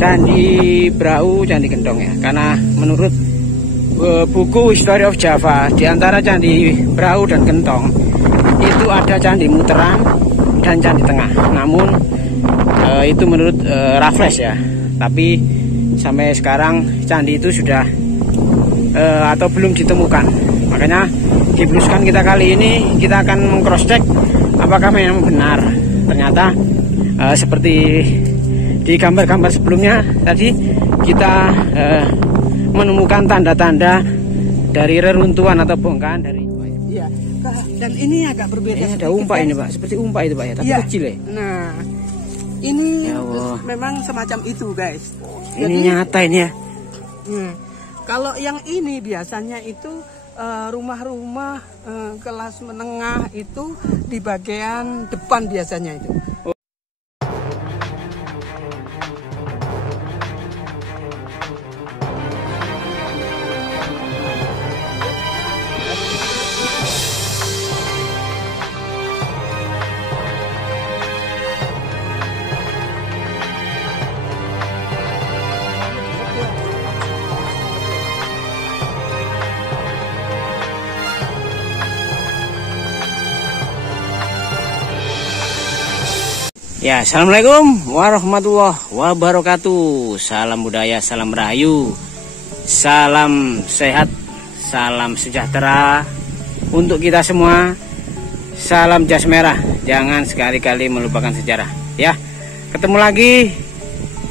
Candi Brau, Candi Gentong ya. Karena menurut buku History of Java, di antara Candi Brau dan Gentong itu ada Candi Muteran dan Candi Tengah. Namun itu menurut Raffles ya. Tapi sampai sekarang candi itu sudah atau belum ditemukan. Makanya di Blueskan kita kali ini kita akan meng-cross check apakah memang benar. Ternyata seperti di gambar-gambar sebelumnya tadi kita menemukan tanda-tanda dari reruntuhan atau bongkahan dari. Iya. Dan ini agak berbeda. Ini ada umpak ini Pak, seperti umpak itu Pak ya, tapi ya, kecil ya. Nah, ini ya memang semacam itu guys. Ini jadi, nyata ini ya. Kalau yang ini biasanya itu rumah-rumah kelas menengah itu di bagian depan biasanya itu. Ya, assalamualaikum warahmatullahi wabarakatuh. Salam budaya, salam rahayu, salam sehat, salam sejahtera untuk kita semua. Salam jas merah, jangan sekali-kali melupakan sejarah. Ya, ketemu lagi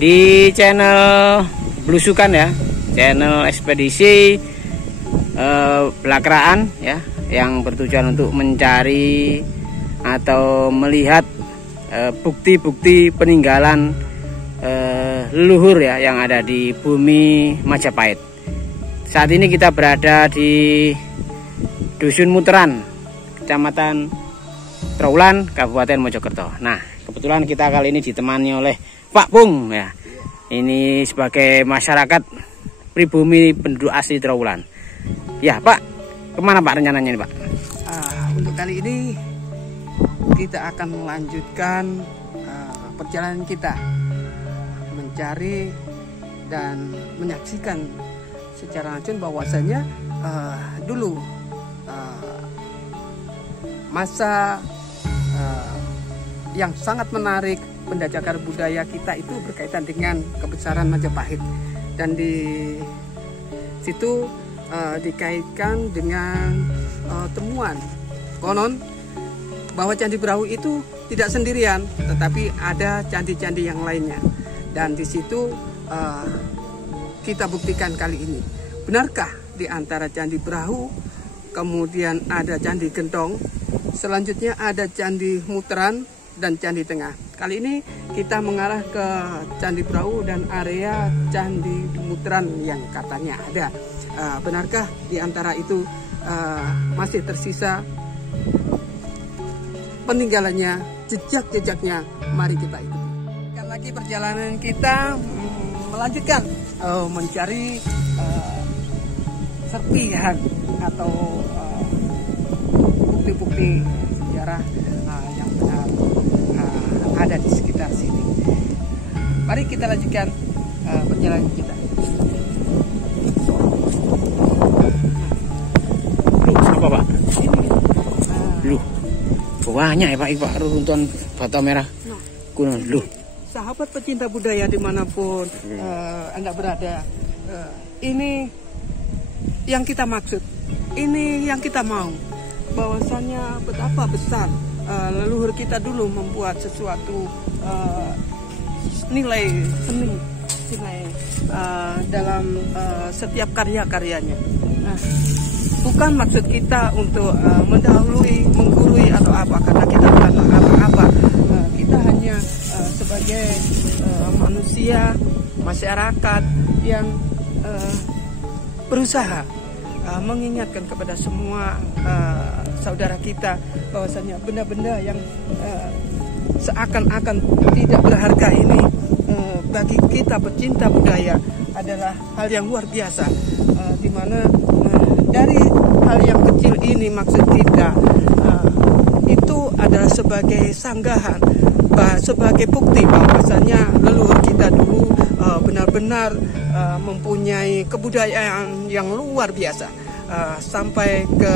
di channel Blusukan ya, channel ekspedisi Belakraan ya, yang bertujuan untuk mencari atau melihat bukti-bukti peninggalan leluhur ya yang ada di bumi Majapahit. Saat ini kita berada di Dusun Muteran, Kecamatan Trowulan, Kabupaten Mojokerto. Nah, kebetulan kita kali ini ditemani oleh Pak Pung ya. Ini sebagai masyarakat pribumi penduduk asli Trowulan. Ya Pak, kemana Pak rencananya ini Pak? Untuk kali ini kita akan melanjutkan perjalanan kita mencari dan menyaksikan secara langsung bahwasanya dulu masa yang sangat menarik pendacakan budaya kita itu berkaitan dengan kebesaran Majapahit, dan di situ dikaitkan dengan temuan konon bahwa Candi Brau itu tidak sendirian, tetapi ada candi-candi yang lainnya. Dan di situ kita buktikan kali ini, benarkah di antara Candi Brau, kemudian ada Candi Gentong, selanjutnya ada Candi Muteran dan Candi Tengah. Kali ini kita mengarah ke Candi Brau dan area Candi Muteran yang katanya ada. Benarkah di antara itu masih tersisa peninggalannya, jejak-jejaknya? Mari kita ikuti. Kan lagi perjalanan kita melanjutkan mencari serpihan atau bukti-bukti sejarah yang benar ada di sekitar sini. Mari kita lanjutkan perjalanan kita. Apa Pak? Loh, banyak ya Pak runtuhan bata merah kuno. Loh, sahabat pecinta budaya dimanapun Anda berada, ini yang kita maksud, ini yang kita mau, bahwasannya betapa besar leluhur kita dulu membuat sesuatu nilai seni, dalam setiap karya-karyanya. Nah, bukan maksud kita untuk mendahului, menggurui atau apa, karena kita bukan apa-apa. Kita hanya sebagai manusia, masyarakat yang berusaha mengingatkan kepada semua saudara kita bahwasanya benda-benda yang seakan-akan tidak berharga ini bagi kita pecinta budaya adalah hal yang luar biasa, di mana dari hal yang kecil ini maksud kita itu adalah sebagai sanggahan, sebagai bukti bahwasanya benar-benar mempunyai kebudayaan yang luar biasa, sampai ke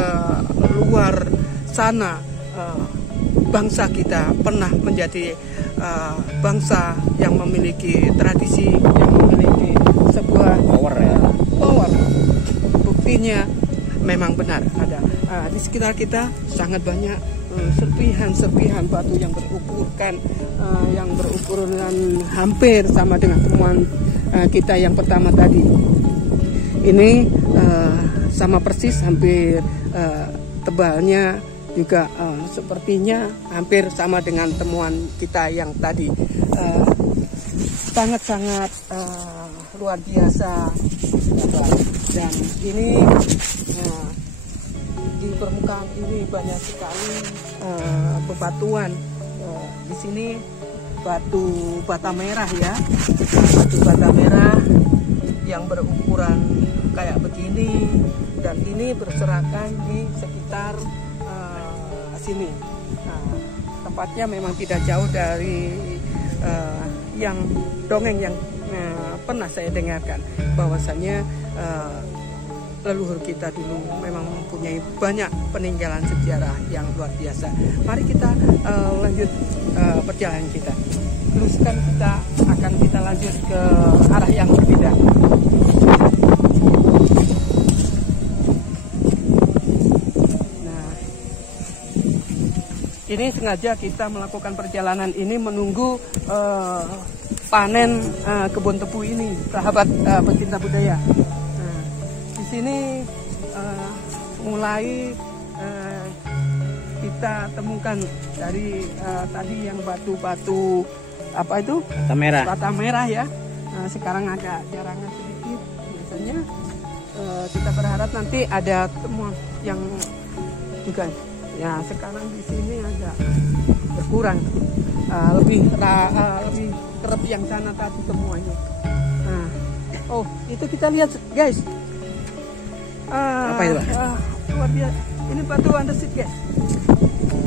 luar sana. Bangsa kita pernah menjadi bangsa yang memiliki tradisi, yang memiliki sebuah power. Buktinya memang benar ada. Di sekitar kita sangat banyak serpihan batu yang berukuran hampir sama dengan temuan kita yang pertama tadi. Ini sama persis, hampir tebalnya juga sepertinya hampir sama dengan temuan kita yang tadi. Sangat-sangat luar biasa. Dan ini di permukaan ini banyak sekali bebatuan. Di sini batu bata merah ya, batu bata merah yang berukuran kayak begini, dan ini berserakan di sekitar sini. Tempatnya memang tidak jauh dari yang dongeng yang pernah saya dengarkan, bahwasanya leluhur kita dulu memang mempunyai banyak peninggalan sejarah yang luar biasa. Mari kita lanjut perjalanan kita. Teruskan kita lanjut ke arah yang berbeda. Ini sengaja kita melakukan perjalanan ini menunggu panen kebun tebu ini, sahabat pencinta budaya. Di sini mulai kita temukan dari tadi yang batu-batu apa itu? Bata merah ya. Sekarang agak jarangan sedikit. Biasanya kita berharap nanti ada temuan yang juga. Ya, sekarang di sini agak berkurang, lebih kerap yang sana tadi temuannya. Oh, itu kita lihat guys. Apa itu, Pak? Luar biasa. Ini batu andesit guys.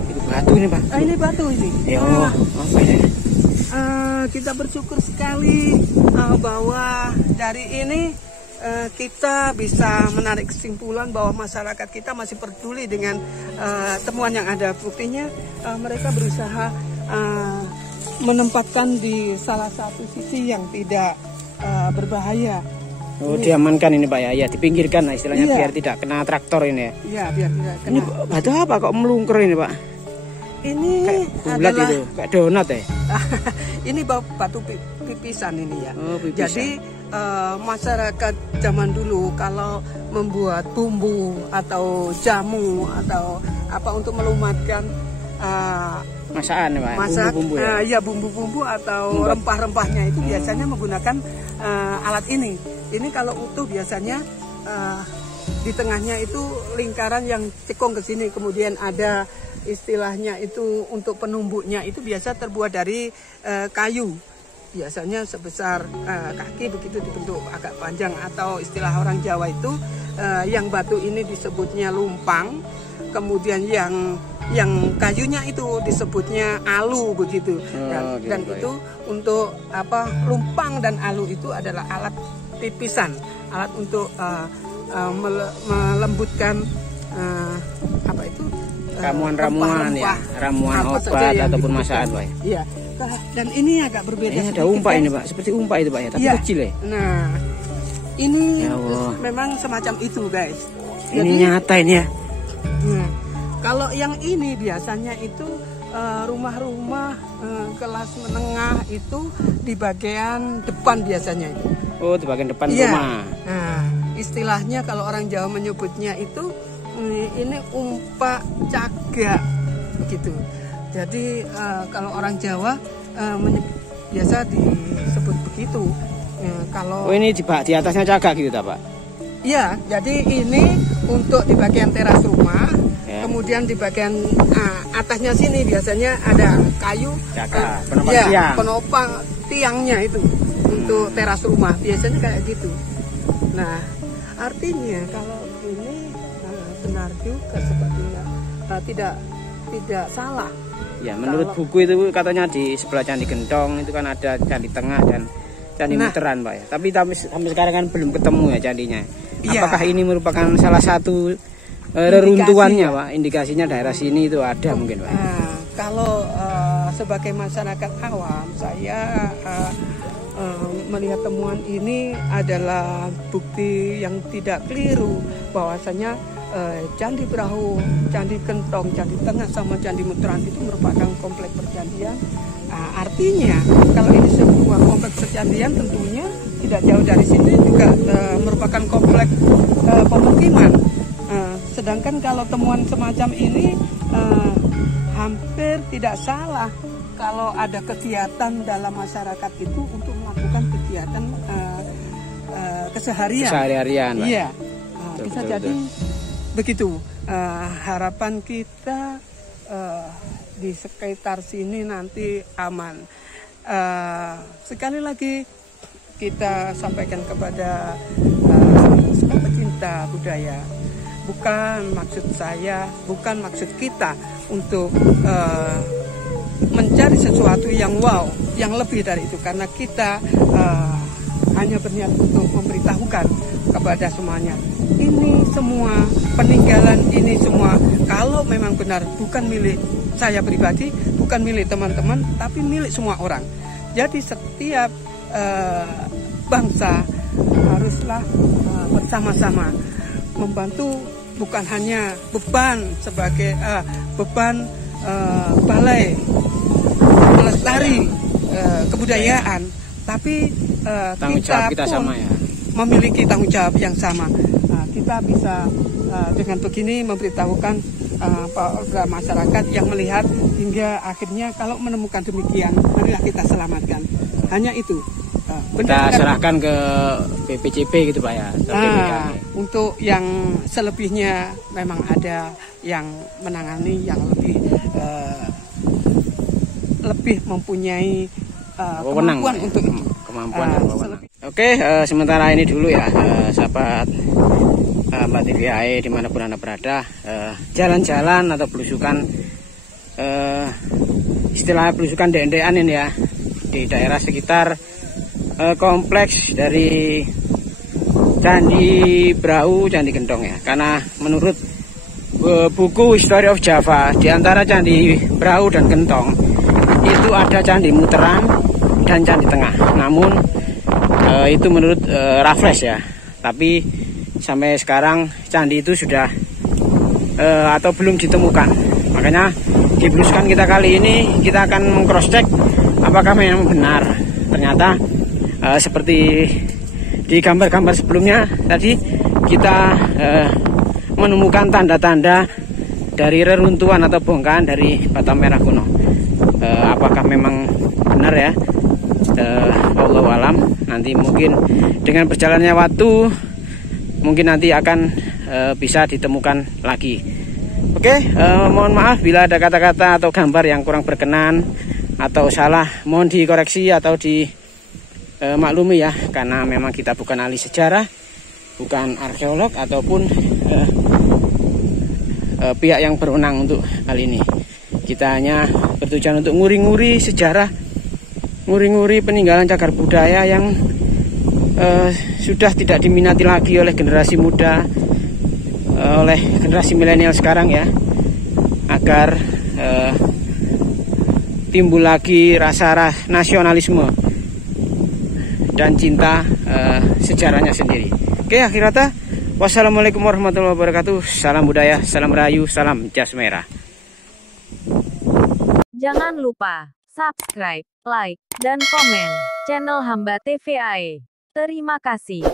Itu batu ini, Pak? Ini batu ini. Apa ini? Kita bersyukur sekali bahwa dari ini kita bisa menarik kesimpulan bahwa masyarakat kita masih peduli dengan temuan yang ada. Buktinya mereka berusaha menempatkan di salah satu sisi yang tidak berbahaya. Oh, diamankan ini Pak ya, dipinggirkan lah istilahnya, biar tidak kena traktor ini ya. Iya, biar tidak kena. Ini batu apa kok melungker ini Pak? Ini kayak bulat itu, kayak donat ya. Ini batu pipisan ini ya. Oh, pipisan. Jadi masyarakat zaman dulu kalau membuat bumbu atau jamu atau apa untuk melumatkan masakan ya Pak, bumbu-bumbu ya. Ya bumbu-bumbu atau rempah-rempahnya itu biasanya menggunakan alat ini. Ini kalau utuh biasanya di tengahnya itu lingkaran yang cekung ke sini, kemudian ada istilahnya itu untuk penumbuknya itu biasa terbuat dari kayu. Biasanya sebesar kaki begitu, dibentuk agak panjang, atau istilah orang Jawa itu yang batu ini disebutnya lumpang, kemudian yang kayunya itu disebutnya alu begitu. Dan itu untuk apa, lumpang dan alu itu adalah alat pipisan, alat untuk melembutkan apa itu ramuan-ramuan ya, ramuan obat ataupun masakan Pak. Iya. Dan ini agak berbeda. Ini ada umpak ini Pak, seperti umpak itu Pak ya, tapi kecil ya. Nah, ini memang semacam itu guys. Ini jadi, nyata ini ya. Nah, kalau yang ini biasanya itu rumah-rumah kelas menengah itu di bagian depan biasanya itu. Oh, di bagian depan rumah. Nah, istilahnya kalau orang Jawa menyebutnya itu ini umpak caga begitu. Jadi kalau orang Jawa biasa disebut begitu. Kalau ini di atasnya cagak gitu Pak? Iya, jadi ini untuk di bagian teras rumah. Kemudian di bagian atasnya sini biasanya ada kayu, penopang tiangnya itu untuk teras rumah. Biasanya kayak gitu. Nah, artinya kalau ini benar juga sepertinya, tidak salah. Ya, menurut buku itu katanya di sebelah Candi Gendong itu kan ada Candi Tengah dan Candi Muteran, Pak ya. Tapi sampai sekarang kan belum ketemu ya candinya. Iya. Apakah ini merupakan salah satu reruntuhannya, Pak? Indikasinya daerah sini itu ada mungkin, Pak. Kalau sebagai masyarakat awam, saya melihat temuan ini adalah bukti yang tidak keliru bahwasanya Candi Brahu, Candi Gentong, Candi Tengah sama Candi Muteran itu merupakan kompleks percandian. Artinya kalau ini sebuah kompleks percandian tentunya tidak jauh dari sini juga merupakan kompleks pemukiman. Sedangkan kalau temuan semacam ini hampir tidak salah kalau ada kegiatan dalam masyarakat itu untuk melakukan kegiatan keseharian. Iya, bisa jadi begitu. Harapan kita di sekitar sini nanti aman. Sekali lagi kita sampaikan kepada semua pecinta budaya. Bukan maksud saya, bukan maksud kita untuk mencari sesuatu yang wow, yang lebih dari itu. Karena kita hanya berniat untuk memberitahukan kepada semuanya. Ini semua peninggalan, ini semua kalau memang benar bukan milik saya pribadi, bukan milik teman-teman, tapi milik semua orang. Jadi setiap bangsa haruslah bersama-sama membantu, bukan hanya beban sebagai beban balai melestari kebudayaan, tapi kita pun sama ya, memiliki tanggung jawab yang sama. Kita bisa dengan begini memberitahukan pada masyarakat yang melihat hingga akhirnya kalau menemukan demikian, marilah kita selamatkan. Hanya itu. Kita serahkan ke BPCB gitu, Pak ya. Untuk yang selebihnya memang ada yang menangani, yang lebih mempunyai kemampuan untuk itu. Oke, sementara ini dulu ya, sahabat Mbak TVAE dimanapun Anda berada, jalan-jalan atau belusukan, istilah belusukan dek-dekan ini ya, di daerah sekitar kompleks dari Candi Brahu, Candi Gentong ya. Karena menurut buku History of Java, di antara Candi Brahu dan Gentong itu ada Candi Muteran dan Candi Tengah. Namun itu menurut Raffles ya. Tapi sampai sekarang candi itu sudah atau belum ditemukan. Makanya di belusukan kita kali ini kita akan meng-cross check apakah memang benar. Ternyata seperti di gambar-gambar sebelumnya tadi kita menemukan tanda-tanda dari reruntuhan atau bongkahan dari bata merah kuno. Apakah memang benar ya? Wallahu alam. Nanti mungkin dengan berjalannya waktu mungkin nanti akan bisa ditemukan lagi. Oke, mohon maaf bila ada kata-kata atau gambar yang kurang berkenan atau salah, mohon dikoreksi atau maklumi ya, karena memang kita bukan ahli sejarah, bukan arkeolog ataupun pihak yang berwenang untuk hal ini. Kita hanya bertujuan untuk nguri-nguri sejarah, nguri-nguri peninggalan cagar budaya yang sudah tidak diminati lagi oleh generasi muda, oleh generasi milenial sekarang ya, agar timbul lagi rasa nasionalisme dan cinta sejarahnya sendiri. Oke, akhir kata, wassalamualaikum warahmatullahi wabarakatuh. Salam budaya, salam rahayu, salam jas merah. Jangan lupa subscribe, like, dan komen channel Hamba TVAE. Terima kasih.